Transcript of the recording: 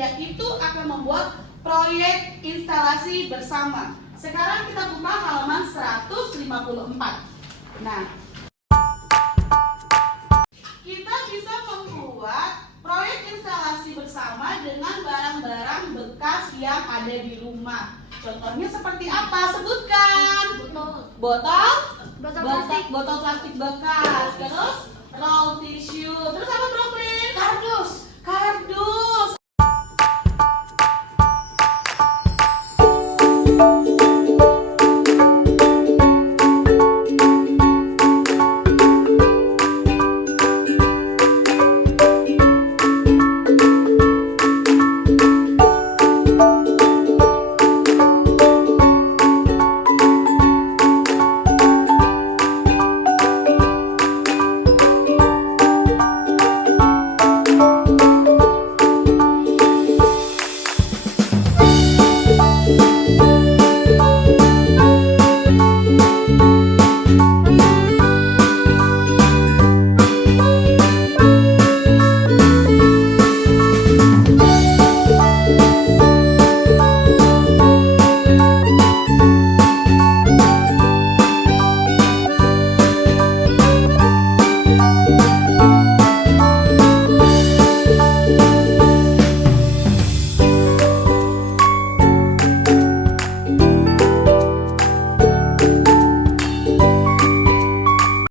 yaitu akan membuat proyek instalasi bersama. Sekarang kita buka halaman 154. Nah, kita bisa membuat proyek instalasi bersama dengan barang-barang bekas yang ada di rumah. Contohnya seperti apa? Sebutkan. Botol plastik bekas. Terus roll tissue. Terus apa, Bro? Kardus.